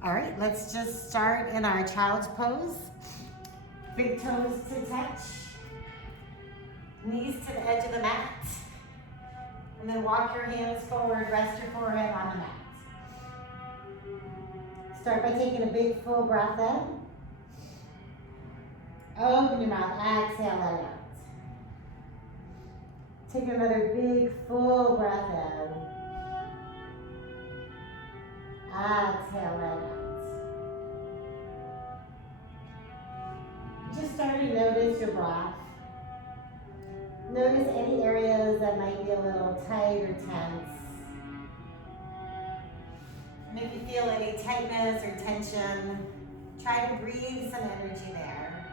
All right, let's just start in our child's pose. Big toes to touch, knees to the edge of the mat, and then walk your hands forward, rest your forehead on the mat. Start by taking a big full breath in. Open your mouth, exhale, let it out. Take another big full breath in. Exhale, let it out. Just starting to notice your breath. Notice any areas that might be a little tight or tense. And if you feel any tightness or tension, try to breathe some energy there.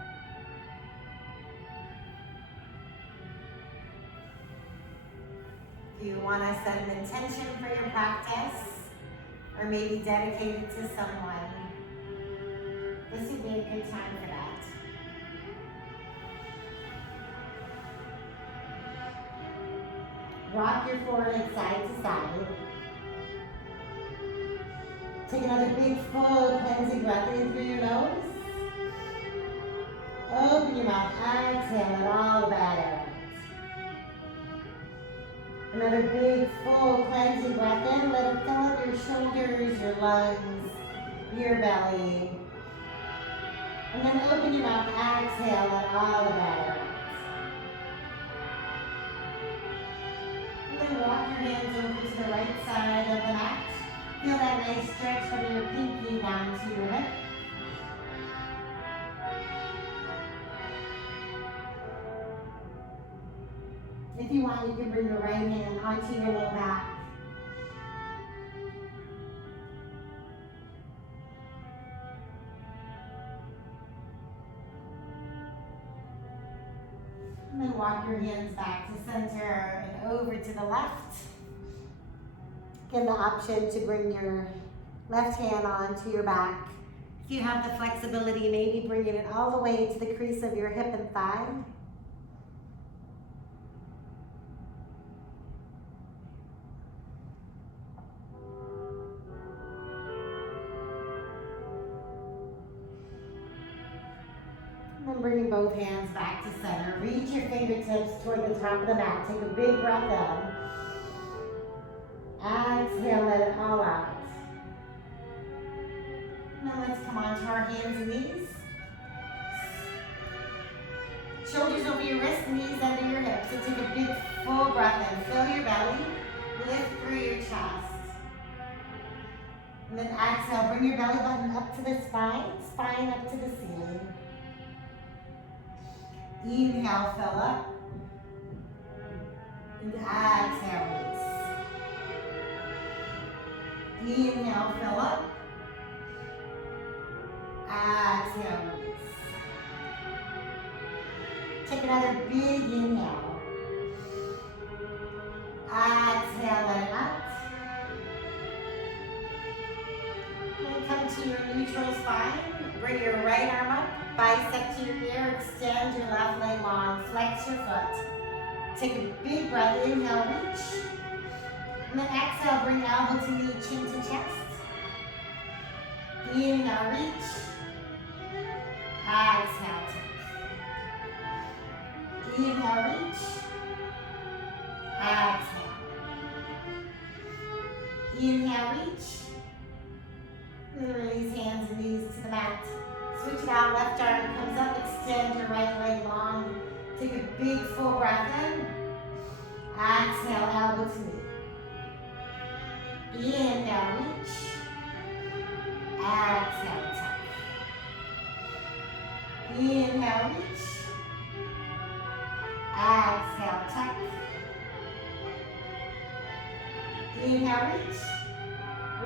If you want to set an intention for your practice, or maybe dedicate it to someone, this would be a good time for that. Rock your forehead side to side. Take another big full cleansing breath in through your nose. Open your mouth, exhale, let all the bad air out. Another big full cleansing breath in. Let it fill up your shoulders, your lungs, your belly. And then open your mouth, exhale, let all the bad air out. And then walk your hands over to the right side of the mat. Feel that nice stretch from your pinky down to your hip. If you want, you can bring your right hand onto your low back. And then walk your hands back to center and over to the left. Get the option to bring your left hand onto your back. If you have the flexibility, maybe bringing it all the way to the crease of your hip and thigh. And then bringing both hands back to center. Reach your fingertips toward the top of the mat. Take a big breath in. Exhale, let it all out. Now let's come onto our hands and knees. Shoulders over your wrists, knees under your hips. So take a big full breath in. Fill your belly. Lift through your chest. And then exhale, bring your belly button up to the spine, spine up to the ceiling. Inhale, fill up. And exhale, release. Inhale, fill up. Exhale, release. Take another big inhale. Exhale, let it out. Then come to your neutral spine. Bring your right arm up, bicep to your ear, extend your left leg long, flex your foot. Take a big breath, inhale, reach. And then exhale, bring elbow to knee, chin to chest. Inhale, reach. Exhale, take. Inhale, reach. Exhale. Inhale, reach. And then release hands and knees to the mat. Switch it out, left arm comes up, extend your right leg long. Take a big full breath in. Exhale, elbow to knee. Inhale, reach. Exhale, tuck. Inhale, reach. Exhale, tuck. Inhale, reach.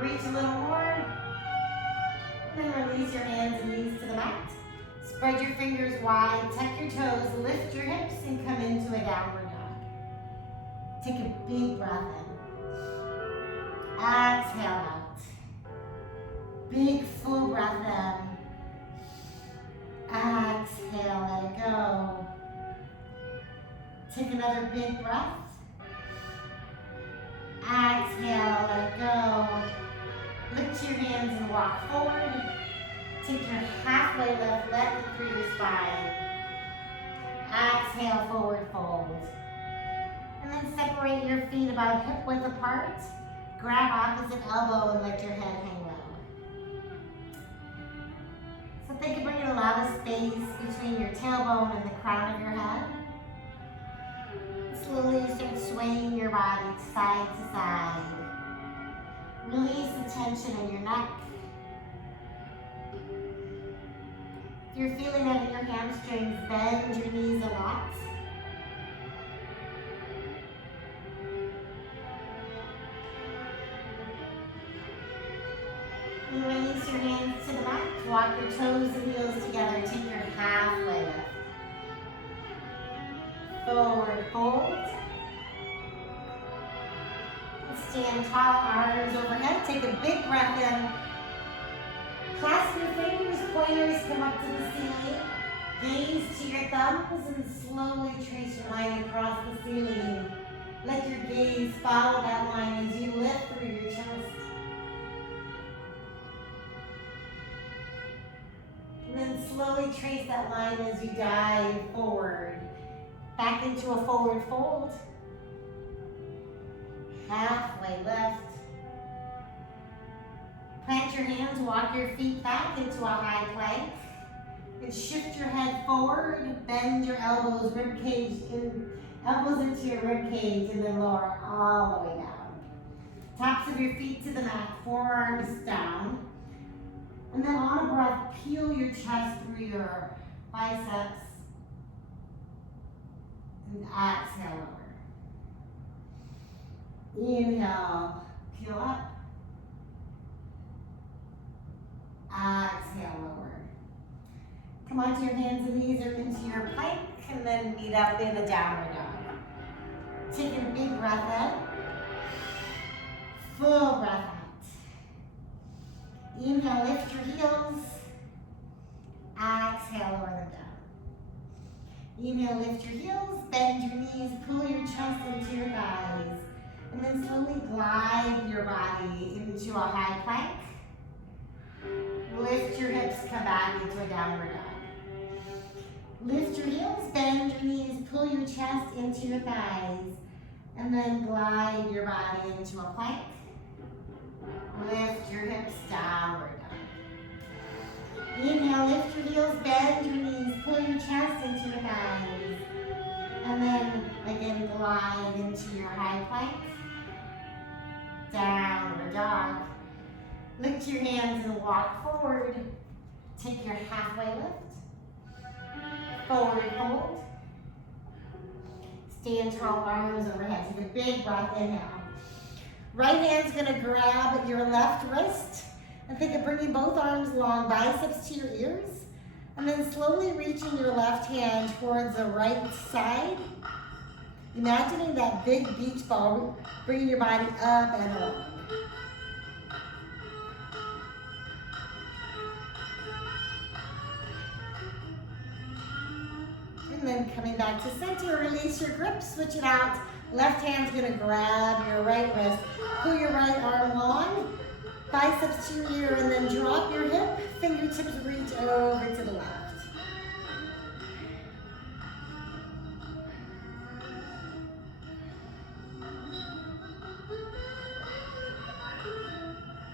Reach a little more. And then release your hands and knees to the mat. Spread your fingers wide, tuck your toes, lift your hips, and come into a downward dog. Take a big breath in. Exhale out. Big full breath in. Exhale, let it go. Take another big breath. Exhale, let it go. Look Lift your hands and walk forward. Take your halfway lift, let it through your spine. Exhale, forward fold. And then separate your feet about hip width apart. Grab opposite elbow and let your head hang low. So think of bringing a lot of space between your tailbone and the crown of your head. Slowly start swaying your body side to side. Release the tension in your neck. If you're feeling that in your hamstrings, bend your knees a lot. And release your hands to the mat. Walk your toes and heels together. Take your halfway lift. Forward fold. Stand tall, arms overhead. Take a big breath in. Clasp your fingers, pointers come up to the ceiling. Gaze to your thumbs and slowly trace your line across the ceiling. Let your gaze follow that line as you lift through your chest. And then slowly trace that line as you dive forward. Back into a forward fold. Halfway lift. Plant your hands, walk your feet back into a high plank. And shift your head forward, bend your elbows, elbows into your rib cage, and then lower all the way down. Tops of your feet to the mat, forearms down. And then on a breath, peel your chest through your biceps. And exhale over. Inhale, peel up. Exhale over. Come onto your hands and knees or into your plank, and then meet up in a downward dog. Take a big breath in. Full breath out. Inhale, lift your heels. Exhale, lower them down. Inhale, lift your heels, bend your knees, pull your chest into your thighs. And then slowly glide your body into a high plank. Lift your hips, come back into a downward dog. Lift your heels, bend your knees, pull your chest into your thighs. And then glide your body into a plank. Lift your hips, downward dog. Inhale, lift your heels, bend your knees, pull your chest into your thighs. And then again, glide into your high plank. Downward dog. Lift your hands and walk forward. Take your halfway lift. Forward fold. Stand tall, arms overhead. Take a big breath, inhale. Right hand's gonna grab your left wrist. And think of bringing both arms long, biceps to your ears. And then slowly reaching your left hand towards the right side. Imagining that big beach ball, bringing your body up and around. And then coming back to center, release your grip, switch it out. Left hand's gonna grab your right wrist, pull your right arm long, biceps to your ear, and then drop your hip, fingertips reach over to the left.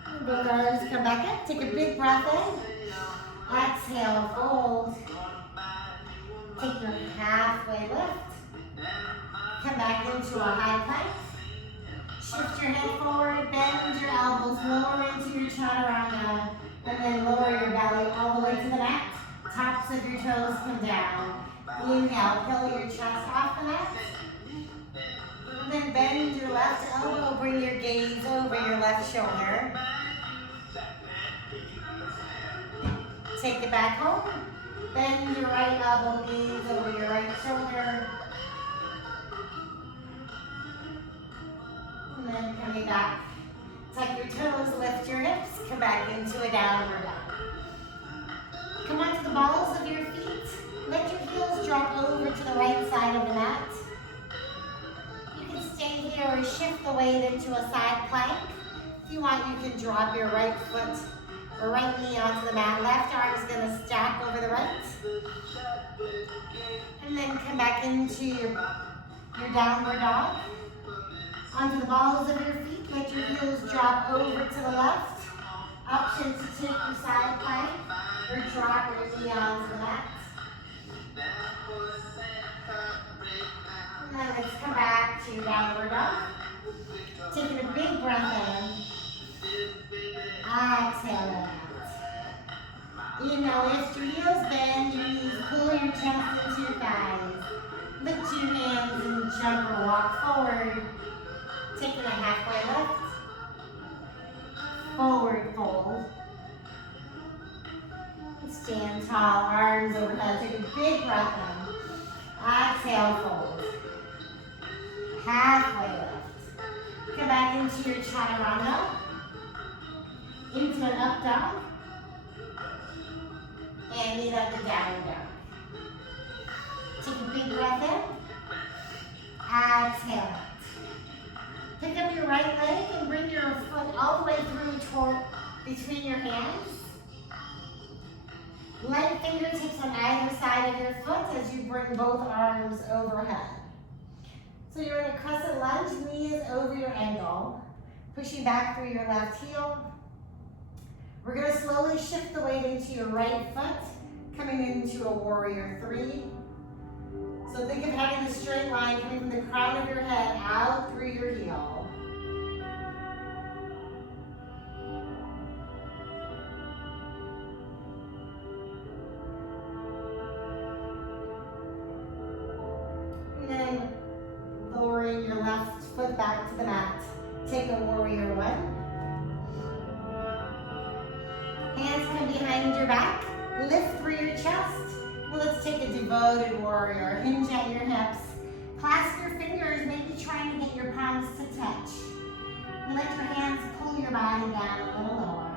And both arms come back up, take a big breath in. Exhale, fold. Take your halfway lift. Come back into a high plank. Shift your head forward, bend your elbows, lower into your chaturanga, and then lower your belly all the way to the mat. Tops of your toes come down. Inhale, pull your chest off the mat. And then bend your left elbow, bring your gaze over your left shoulder. Take it back home. Bend your right elbow, gaze over your right shoulder. And then coming back, tuck your toes, lift your hips, come back into a downward dog. Come onto the balls of your feet. Let your heels drop over to the right side of the mat. You can stay here or shift the weight into a side plank. If you want, you can drop your right foot or right knee onto the mat. Left arm is gonna stack over the right. And then come back into your downward dog. Onto the balls of your feet, let your heels drop over to the left. Option to take your side plank or drop your knee onto the mat. And then let's come back to your downward dog. Taking a big breath in. Exhale out. Inhale, lift your heels, bend your knees, pull your chest into your thighs. Lift your hands and jump or walk forward. Taking a halfway lift. Forward fold. Stand tall, arms overhead. Take a big breath in. Exhale, fold. Halfway lift. Come back into your chaturanga. Into an up dog. And meet up the down dog. Take a big breath in. Exhale. Pick up your right leg and bring your foot all the way through toward between your hands. Light fingertips on either side of your foot as you bring both arms overhead. So you're in a crescent lunge, knees over your ankle, pushing back through your left heel. We're going to slowly shift the weight into your right foot, coming into a warrior three. So think of having the straight line coming from the crown of your head out through your heel. And then lowering your left foot back to the mat. Take a warrior one. Hands come behind your back. Lift through your chest. Let's take a devoted warrior. Hinge at your hips. Clasp your fingers, maybe trying to get your palms to touch. And let your hands pull your body down a little lower.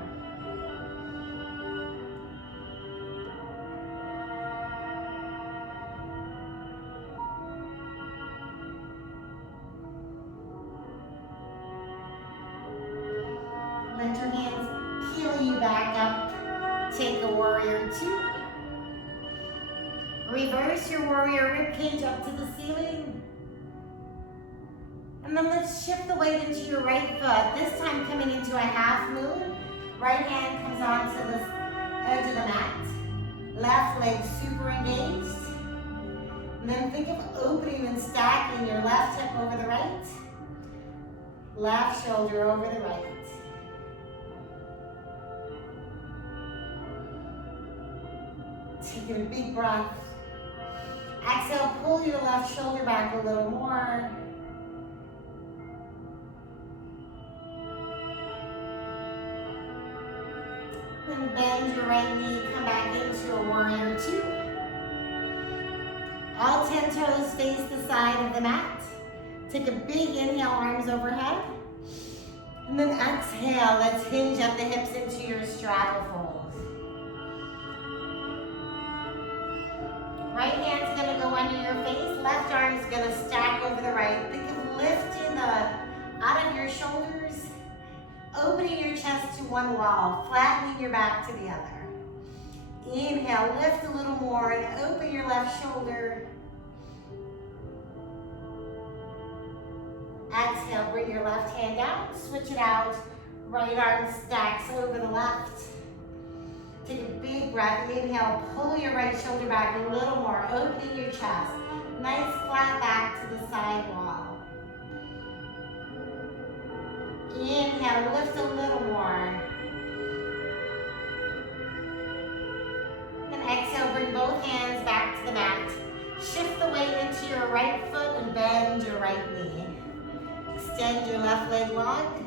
Let your hands peel you back up. Take a warrior two. Reverse your warrior ribcage up to the ceiling. And then let's shift the weight into your right foot. This time coming into a half moon. Right hand comes onto the edge of the mat. Left leg super engaged. And then think of opening and stacking your left hip over the right. Left shoulder over the right. Taking a big breath. Exhale, pull your left shoulder back a little more. Then bend your right knee, come back into a warrior two. All 10 toes face the side of the mat. Take a big inhale, arms overhead. And then exhale, let's hinge at the hips into your straddle fold. Right hand's gonna go under your face, left arm's gonna stack over the right. Think of lifting out of your shoulders, opening your chest to one wall, flattening your back to the other. Inhale, lift a little more and open your left shoulder. Exhale, bring your left hand out, switch it out. Right arm stacks over the left. Take a big breath. Inhale, pull your right shoulder back a little more, opening your chest. Nice flat back to the side wall. Inhale, lift a little more. Then exhale, bring both hands back to the mat. Shift the weight into your right foot and bend your right knee. Extend your left leg long.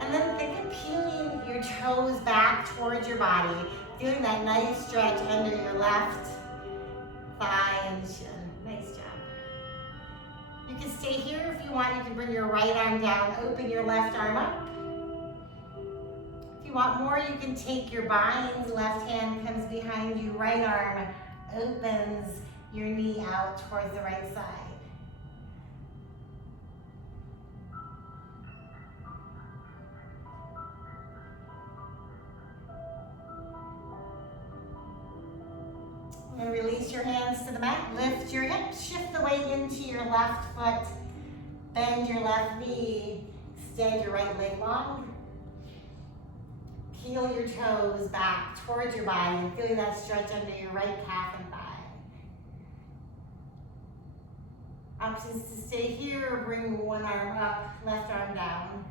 And then think of peeling your toes back towards your body. Feeling that nice stretch under your left thigh and shin. Nice job. You can stay here if you want. You can bring your right arm down, open your left arm up. If you want more, you can take your binds. Left hand comes behind you, right arm opens your knee out towards the right side. And release your hands to the mat. Lift your hips, shift the weight into your left foot. Bend your left knee, extend your right leg long. Peel your toes back towards your body, feeling that stretch under your right calf and thigh. Options to stay here or bring one arm up, left arm down.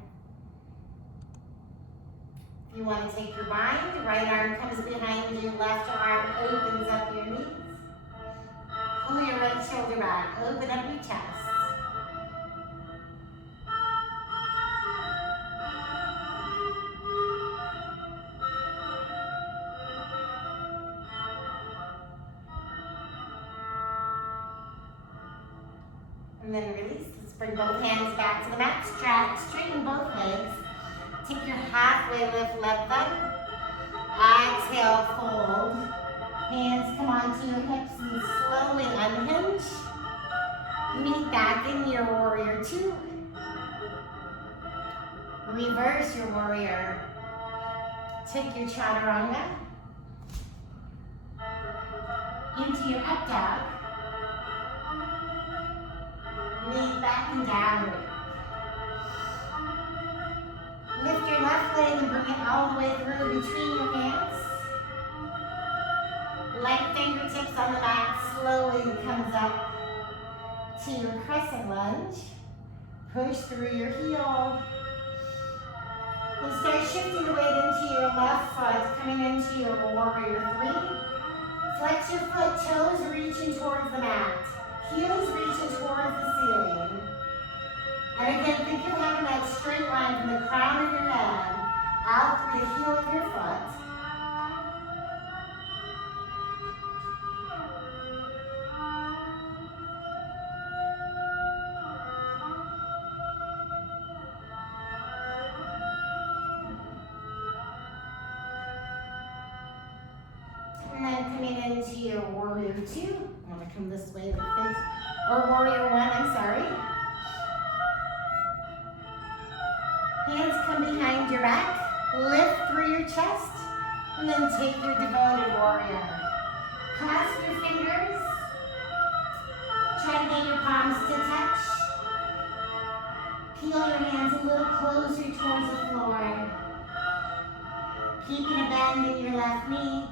If you want to take your bind, right arm comes behind you, left arm opens up your knees. Pull your right shoulder back, open up your chest. And then release. Let's bring both hands back to the mat. Straighten both legs. Take your halfway lift left foot. Exhale, fold. Hands come onto your hips and slowly unhinge. Meet back in your warrior two. Reverse your warrior. Take your chaturanga into your up dog. Knee back and downward. Lift your left leg and bring it all the way through between your hands. Light fingertips on the mat, slowly comes up to your crescent lunge. Push through your heel. And start shifting the weight into your left foot, coming into your warrior three. Flex your foot, toes reaching towards the mat. Heels reaching towards the ceiling. And again, think of having that straight line from the crown of your head out through the heel of your foot. And then coming into your warrior two. I'm going to come this way with face, or warrior one, I'm sorry. Hands come behind your back, lift through your chest, and then take your devoted warrior. Clasp your fingers. Try to get your palms to touch. Peel your hands a little closer towards the floor. Keeping a bend in your left knee.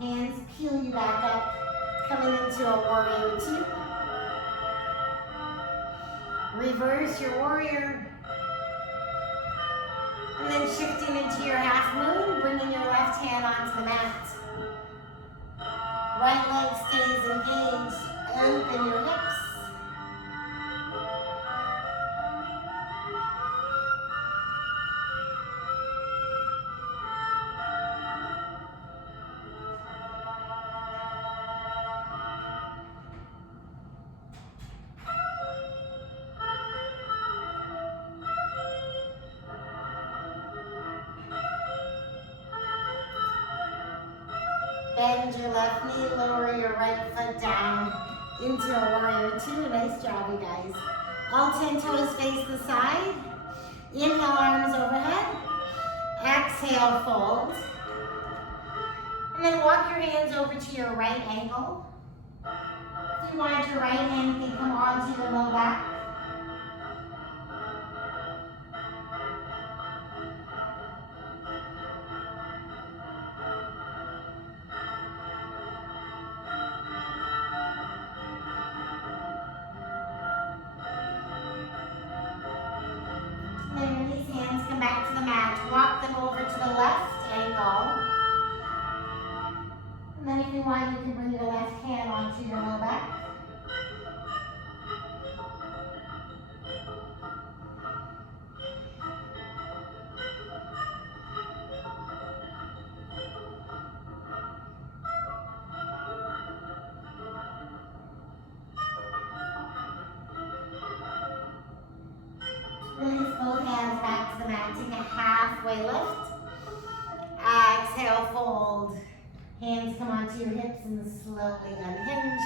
Hands peel you back up, coming into a warrior two. Reverse your warrior. And then shifting into your half moon, bringing your left hand onto the mat. Right leg stays engaged. Open your hips. Bend your left knee, lower your right foot down into a warrior two. Nice job, you guys. All 10 toes face the side. Inhale, arms overhead. Exhale, fold. And then walk your hands over to your right ankle. If you want, your right hand can come onto your low back. Then release hands, come back to the mat. Walk them over to the left ankle. And then if you want, you can bring your left hand onto your low back. Release both hands back to the mat. Take a halfway lift. Exhale, fold. Hands come onto your hips and slowly unhinge.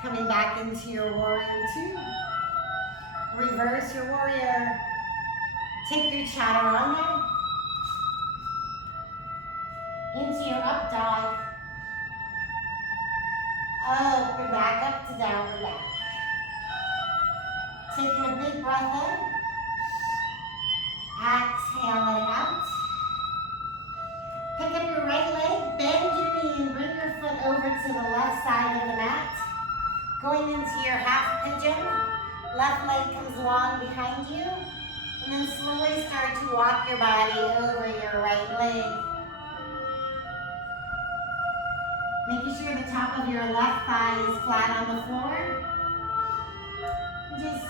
Coming back into your warrior two. Reverse your warrior. Take your chaturanga into your up dog. Open back up to downward dog. Taking a big breath in. Exhale, let it out. Pick up your right leg, bend your knee, and bring your foot over to the left side of the mat. Going into your half pigeon. Left leg comes long behind you. And then slowly start to walk your body over your right leg. Making sure the top of your left thigh is flat on the floor. Just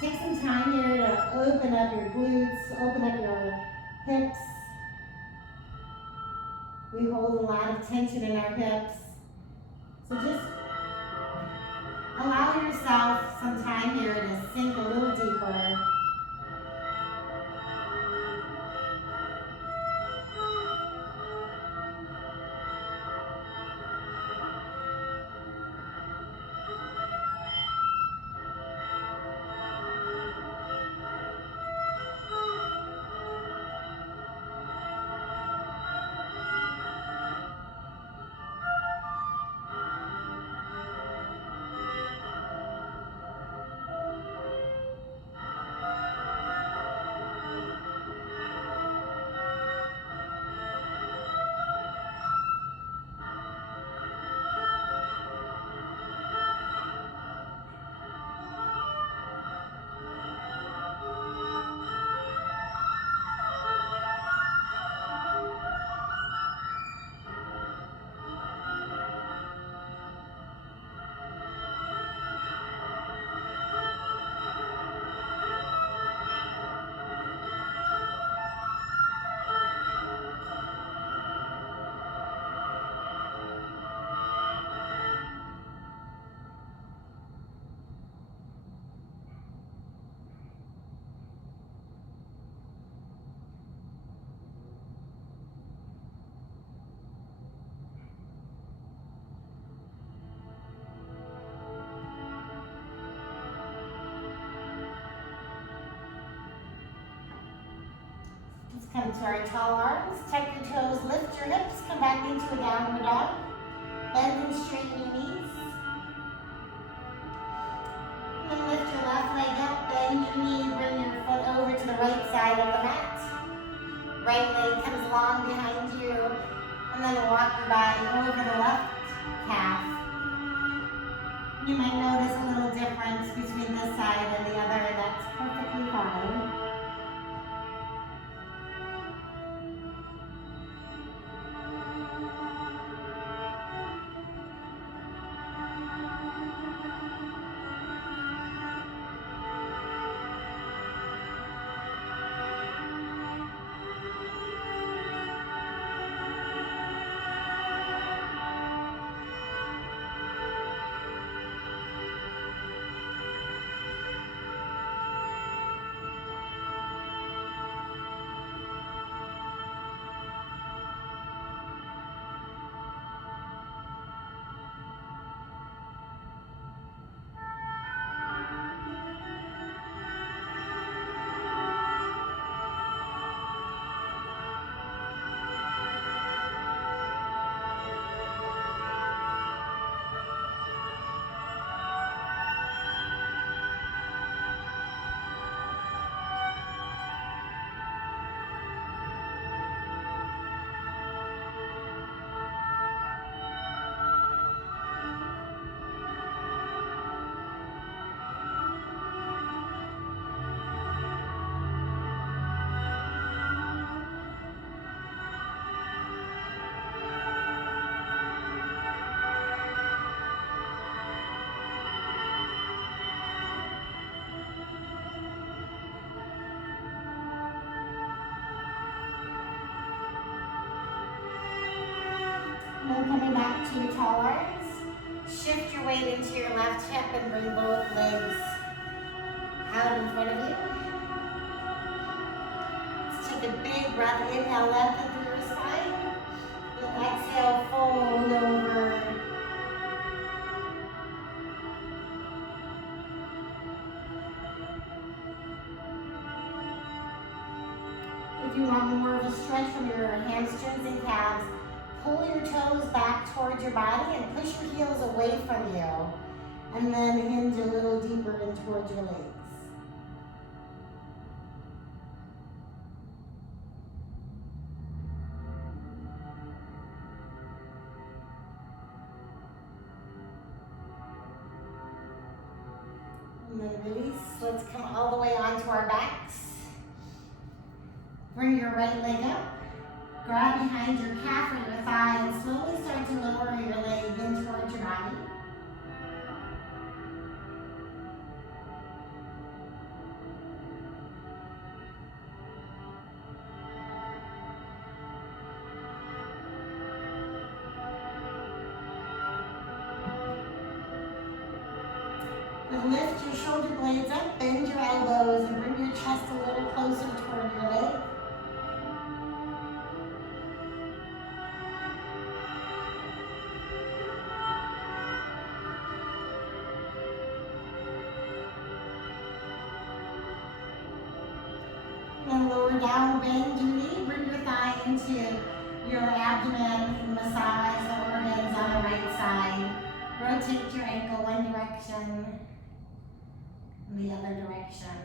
take some time here to open up your glutes, open up your hips. We hold a lot of tension in our hips. So just allow yourself some time here to sink a little deeper. Let's come to our tall arms. Tuck your toes, lift your hips, come back into a downward dog. Bend and straighten your knees. And then lift your left leg up, bend your knee, bring your foot over to the right side of the mat. Right leg comes long behind you, and then walk your body over the left calf. You might notice a little difference between this side and the other, and that's perfectly fine. Then coming back to your tall arms, shift your weight into your left hip and bring both legs out in front of you. Let's take a big breath. Inhale, lengthen through your spine. And exhale, fold over. If you want more of a stretch from your hamstrings and calves, pull your toes back towards your body and push your heels away from you. And then hinge a little deeper in towards your legs. And then release. Let's come all the way onto our backs. Bring your right leg up. Grab behind your calf or your thigh and slowly start to lower your leg in towards your body. And lift your shoulder blades up, bend your elbows, and bring your chest a little closer toward your leg. Then lower down, bend your knee, bring your thigh into your abdomen, and massage the organs on the right side. Rotate your ankle one direction, the other direction.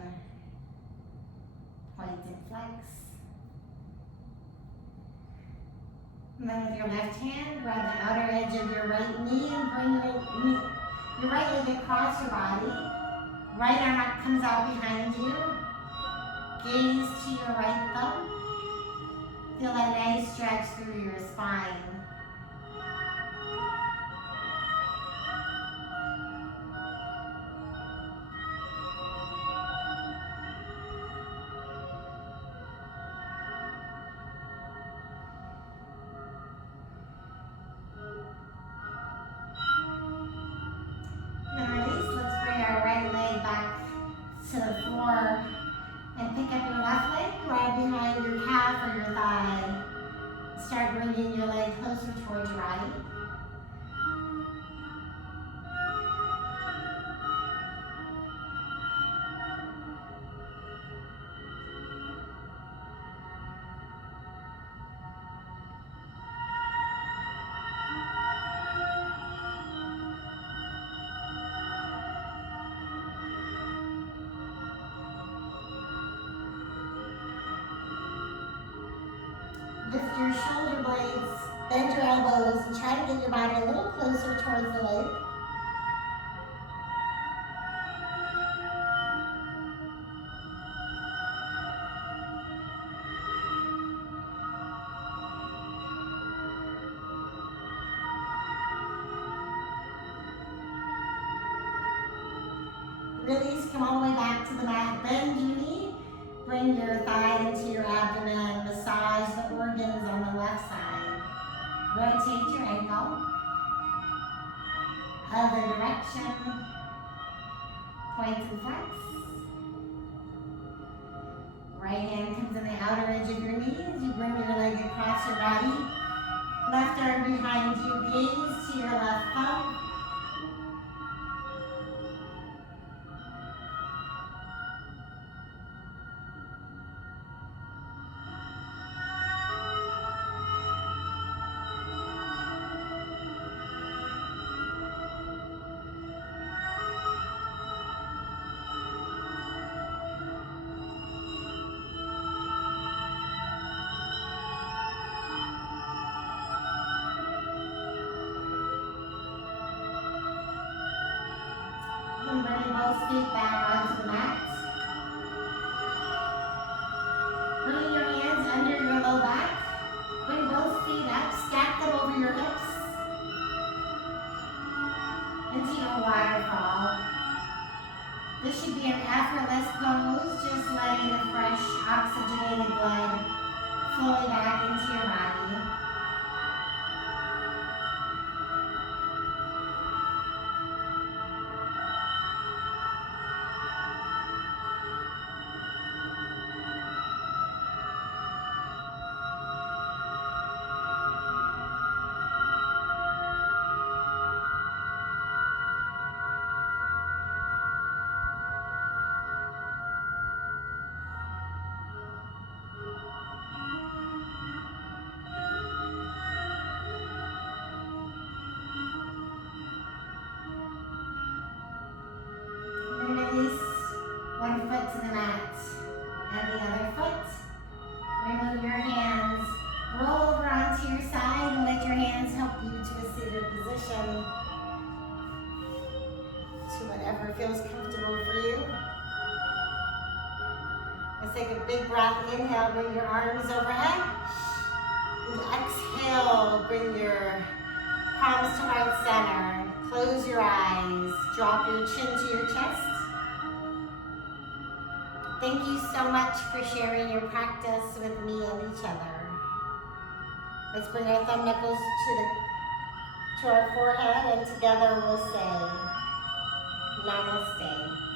Point and flex. And then with your left hand, grab the outer edge of your right knee and bring your right leg across your body. Right arm up comes out behind you. Gaze to your right thumb. Feel that nice stretch through your spine. And release. Let's bring our right leg back to the floor. And pick up your left leg, grab behind your calf or your thigh. Start bringing your leg closer towards your body. Lift your shoulder blades, bend your elbows, and try to get your body a little closer towards the leg. Release, come all the way back to the mat, bend your knee, bring your thigh into your abdomen, massage the organs on the left side. Rotate your ankle. Other direction. Point and flex. Right hand comes in the outer edge of your knees. You bring your leg across your body. Left arm behind you. Gaze to your left thumb. And bring both feet back onto the mat. Bring your hands under your low back. Bring both feet up, stack them over your hips. Into your waterfall. This should be an effortless pose, just letting the fresh oxygenated blood flowing back into your body. take a big breath. Inhale, bring your arms overhead. And exhale, bring your palms to heart center. Close your eyes. Drop your chin to your chest. Thank you so much for sharing your practice with me and each other. Let's bring our thumb knuckles to our forehead, and together we'll say Namaste.